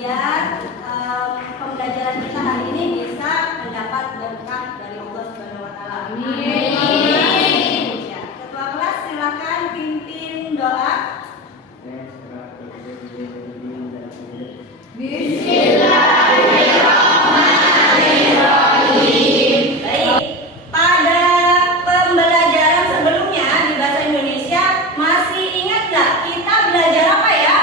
biar pembelajaran kita hari ini bisa mendapat berkah dari Allah Subhanahu wa taala. Amin. Ya, ketua kelas silakan pimpin doa. Bismillahirrahmanirrahim. Baik, pada pembelajaran sebelumnya di bahasa Indonesia masih ingat nggak kita belajar apa ya?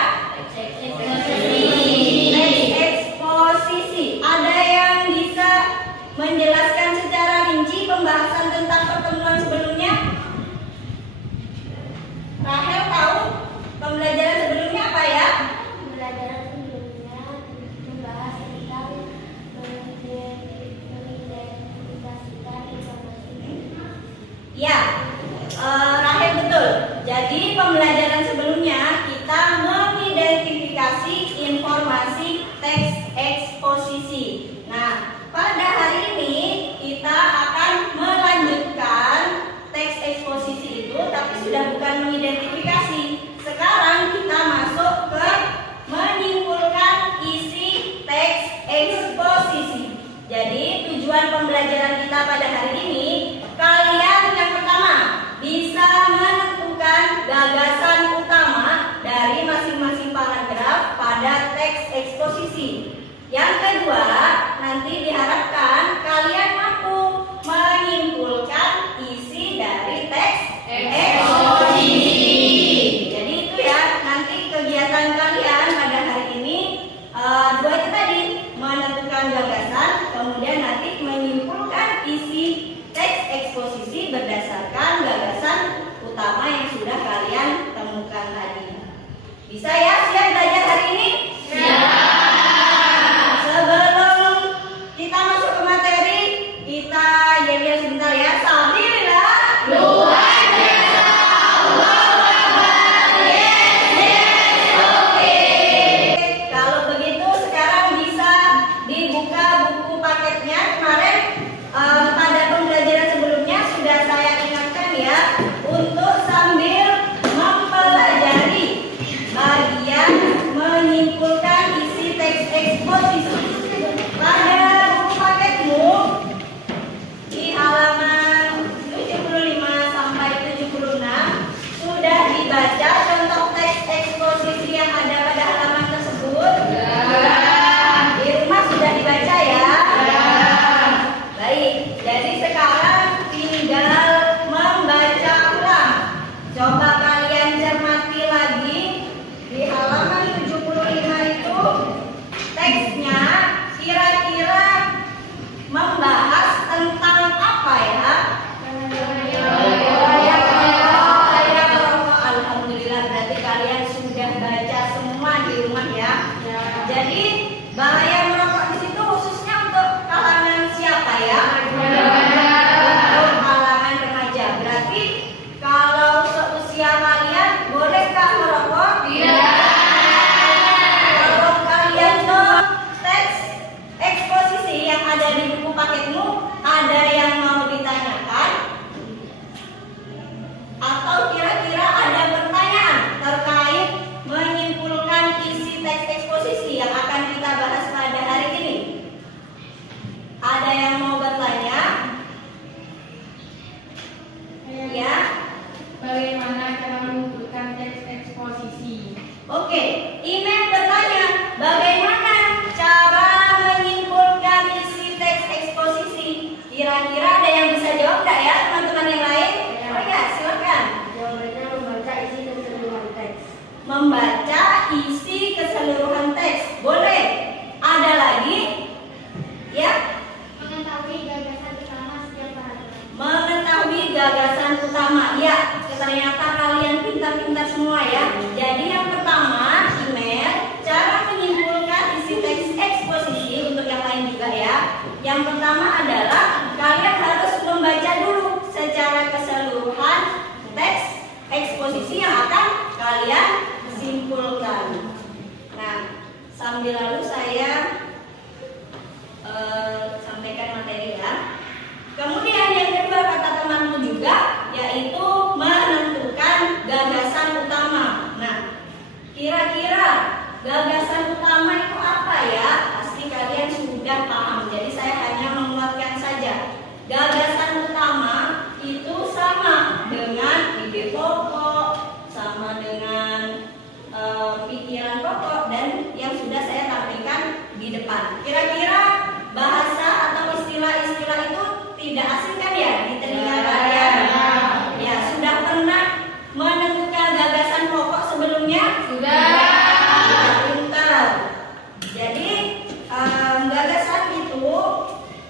Eksposisi. Ada yang bisa menjelaskan secara rinci pembahasan tentang pertemuan sebelumnya? Rahel tahu pembelajaran sebelumnya apa ya? Pembelajaran sebelumnya membahas tentang mengidentifikasikan informasi. Ya, Rahel betul. Jadi pembelajaran sebelumnya kita mengidentifikasi informasi teks eksposisi. Nah, pada hari ini kita akan melanjutkan teks eksposisi itu, tapi sudah bukan mengidentifikasi. Sekarang kita masuk ke menyimpulkan isi teks eksposisi. Jadi tujuan pembelajaran kita pada hari ini, kalian yang pertama bisa menentukan gagasan utama dari masing-masing paragraf pada teks eksposisi. Yang kedua, nanti diharapkan kalian mampu menyimpulkan isi dari teks eksposisi. Jadi itu ya, nanti kegiatan kalian pada hari ini dua itu tadi, menentukan gagasan, kemudian nanti menyimpulkan isi teks eksposisi berdasarkan gagasan utama yang sudah kalian temukan tadi. Bisa ya, siap belajar hari ini? Sebelum kita masuk ke materi, kita jadian sebentar ya. Alhamdulillah. Luar biasa. Allahu Akbar. Yes, oke. Kalau begitu sekarang bisa dibuka buku paketnya. Kemarin pada pembelajaran sebelumnya sudah saya ingatkan ya, untuk sambil mempelajari bagian menyimpulkan isi teks eksposisi. Pada buku paketmu di halaman 75 sampai 76 sudah dibaca contoh teks eksposisi yang ada pada halaman tersebut? Di rumah sudah dibaca ya? Baik, jadi sekarang tinggal membaca ulang. Coba kalian cermati lagi di halaman 75 itu teksnya kira-kira membahas tentang apa ya? Alhamdulillah, berarti kalian sudah baca semua di rumah ya. Jadi bahaya merokok di situ khususnya untuk kalangan siapa ya? Untuk kalangan remaja. Berarti kalau seusia kalian bolehkah merokok? Tidak. Kalau kalian ke teks eksposisi yang ada di buku paketmu, ada yang mau ditanyakan? Atau kira-kira ada pertanyaan terkait menyimpulkan isi teks eksposisi yang akan kita bahas pada hari ini? Ada yang mau bertanya? Ya? Bagaimana cara mengumpulkan teks eksposisi? Oke, Ines bertanya, bagaimana cara menyimpulkan isi teks eksposisi? Kira-kira ada yang bisa jawab nggak ya, teman-teman yang lain? Oh ya, silakan. Jawabannya membaca isi keseluruhan teks. Membaca isi keseluruhan teks. Boleh. Ada lagi? Ya? Mengetahui gagasan utama setiap paragraf. Mengetahui gagasan utama. Ya, ternyata kalian pintar-pintar semua ya. Jadi yang pertama, email, cara menyimpulkan isi teks eksposisi untuk yang lain juga ya. Yang pertama adalah kalian harus membaca dulu secara keseluruhan teks eksposisi yang akan kalian simpulkan. Nah, sambil lalu saya sampaikan materi ya. Kemudian yang kedua kata temanku juga, yaitu menentukan gagasan utama. Nah, kira-kira gagasan utama itu apa apa ya? Pasti kalian sudah paham. Jadi saya hanya menguatkan saja. Gagasan utama itu sama dengan ide pokok, sama dengan pikiran pokok dan yang sudah saya tampilkan di depan. Kira-kira bahasa atau istilah-istilah itu tidak asing kan ya di telinga kalian? Ya, sudah pernah menentukan gagasan pokok sebelumnya? Sudah. Pintar. Jadi gagasan itu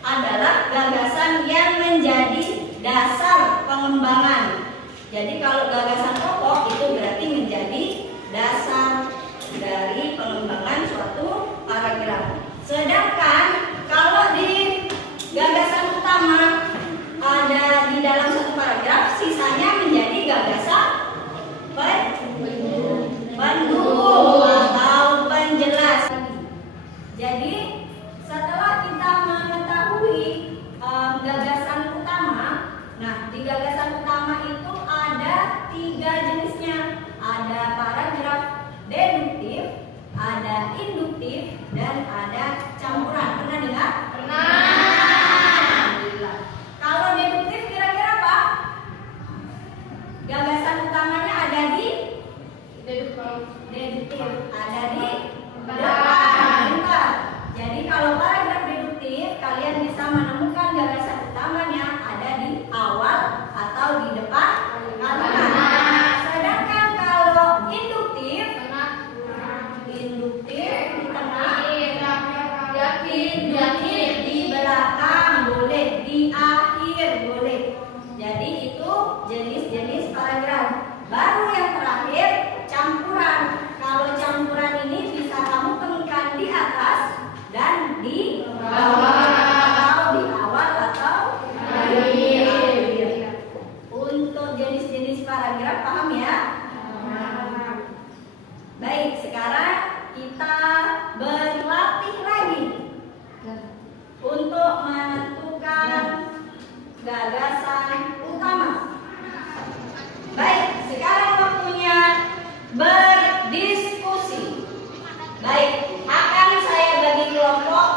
adalah gagasan yang menjadi dasar pengembangan. Jadi kalau gagasan pokok itu berarti menjadi dasar dari pengembangan suatu paragraf. Sedangkan kalau di gagasan utama ada di dalam satu paragraf, sisanya menjadi gagasan pendukung atau penjelas. Jadi setelah kita mengetahui gagasan utama, nah di gagasan utama itu ada 3 jenisnya. Ada paragraf deduktif, ada induktif, dan ada campuran. Pernah dengar? Pernah. Alhamdulillah. Kalau deduktif kira-kira apa? Gagasan utamanya ada di deduktif, ada di depan. Bentar. Jadi kalau paragraf deduktif, kalian bisa menemukan gagasan utamanya ada di awal atau di depan kalimat. Sedangkan kalau induktif di tengah, yakin di belakang boleh, di akhir boleh. Jadi itu jenis-jenis paragraf. Baru yang terakhir campuran. Kalau campuran ini bisa kamu temukan di atas dan di bawah, atau di awal atau di akhir. Untuk jenis-jenis paragraf paham ya? Baik, sekarang kita berlatih lagi untuk menentukan gagasan utama. Baik, sekarang waktunya berdiskusi. Baik, akan saya bagi kelompok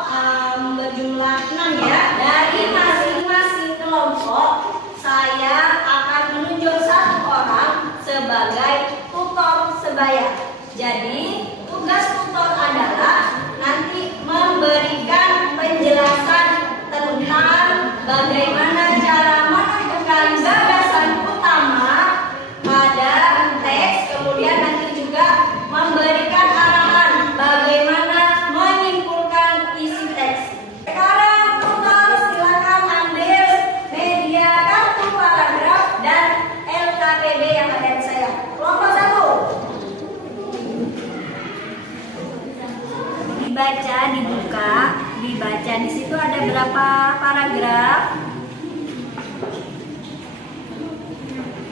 berjumlah 6 ya. Dari masing-masing kelompok saya akan menunjuk 1 orang sebagai tutor sebaya. Jadi tugas tutor adalah nanti memberikan penjelasan tentang bagaimana cara menentukan gagasan utama pada teks, kemudian nanti juga memberikan arahan bagaimana menyimpulkan isi teks. Sekarang tutor silakan ambil media kartu paragraf dan LKPD yang ada di saya. Kelompok 1. Dibaca di situ ada berapa paragraf?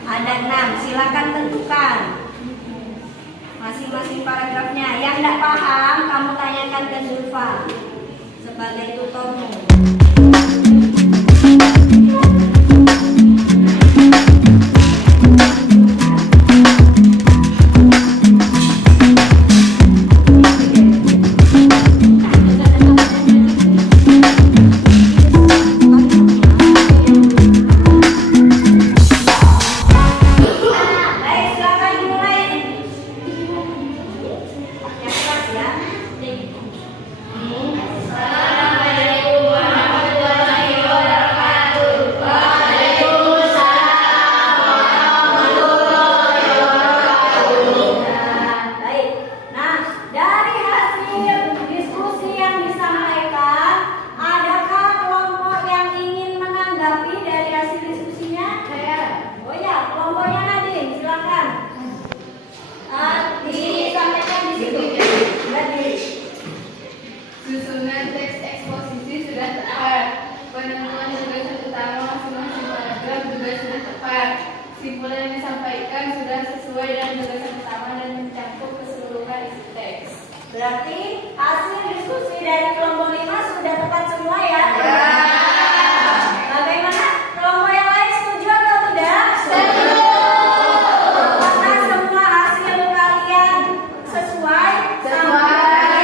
Ada 6. Silakan tentukan masing-masing paragrafnya. Yang tidak paham kamu tanyakan ke Zulfa sebagai tutormu. Kesimpulan yang disampaikan sudah sesuai dengan gagasan utama dan mencakup keseluruhan isi teks. Berarti hasil diskusi dari kelompok 5 sudah tepat semua ya? Ya. Bagaimana? Kelompok yang lain setuju atau tidak? Setuju. Apakah semua hasil kalian sesuai? Sesuai.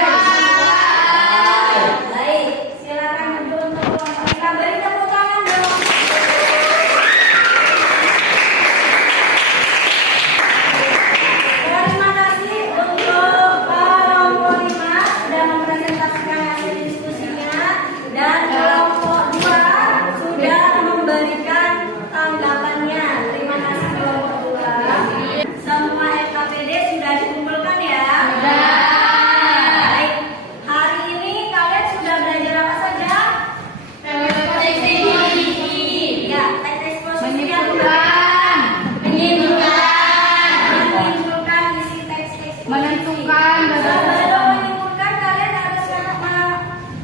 menentukan Sebelum menyimpulkan kalian harus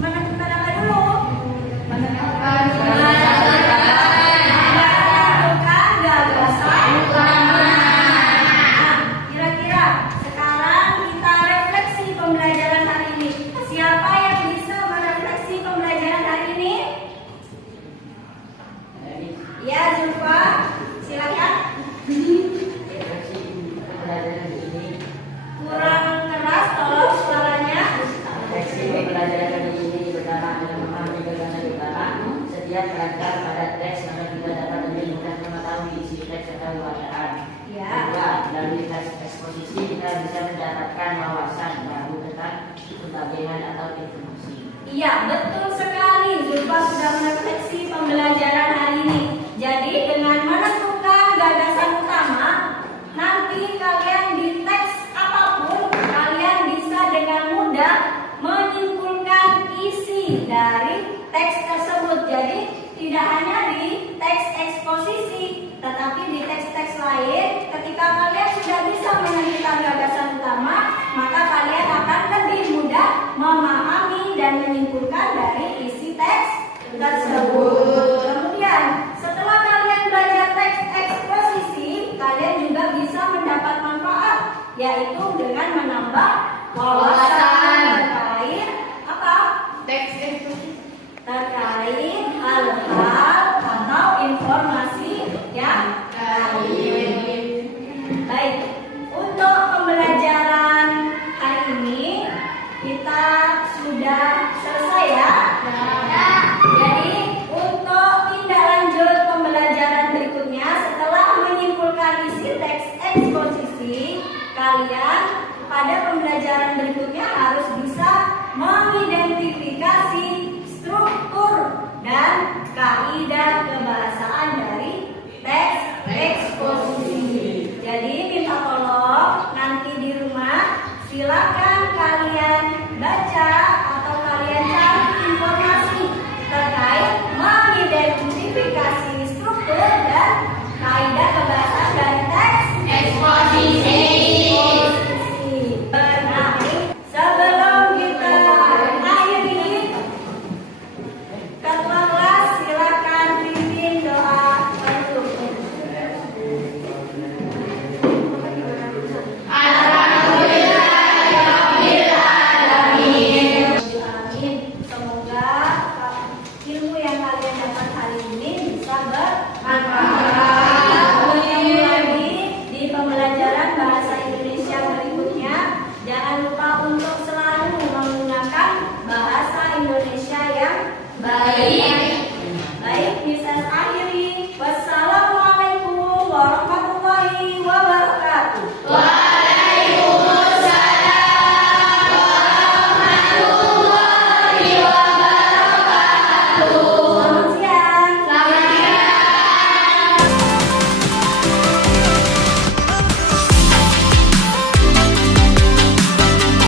menentukan apa dulu? menentukan Menentukan gagasan utama. Nah, kira-kira sekarang kita refleksi pembelajaran hari ini. Siapa yang bisa merefleksi pembelajaran hari ini? Ya, Zulfa, silakan. Kurang keras, tolong suaranya. Pembelajaran ini berdasarkan dengan memahami gagasan utama. Setiap pelajar pada teks maka kita dapat lebih mudah mengetahui isi teks serta bacaan. Ya. Kedua, melalui teks eksposisi kita bisa mendapatkan wawasan baru tentang pembagian atau informasi. Iya, betul sekali. Zulfa sudah merefleksi pembelajaran hari ini. Jadi dengan menentukan gagasan utama, nanti kalian di teks apapun, kalian bisa dengan mudah menyimpulkan isi dari teks tersebut. Jadi tidak hanya di teks eksposisi, tetapi di teks-teks lain, ketika kalian sudah bisa menentukan gagasan utama, maka kalian akan lebih mudah memahami dan menyimpulkan dari isi teks tersebut. Kemudian, setelah kalian belajar teks eksposisi, kalian juga bisa mendapat manfaat, yaitu dengan menambah wawasan terkait apa? teks eksposisi. Terkait hal-hal atau informasi yang lain. Baik, untuk pembelajaran hari ini kita sudah selesai ya. Jadi untuk tindak lanjut pembelajaran berikutnya, setelah menyimpulkan isi teks eksposisi, kalian pada pembelajaran berikutnya harus bisa mengidentifikasi struktur dan kaidah kebahasaan dari teks eksposisi. Jadi minta tolong nanti di rumah silakan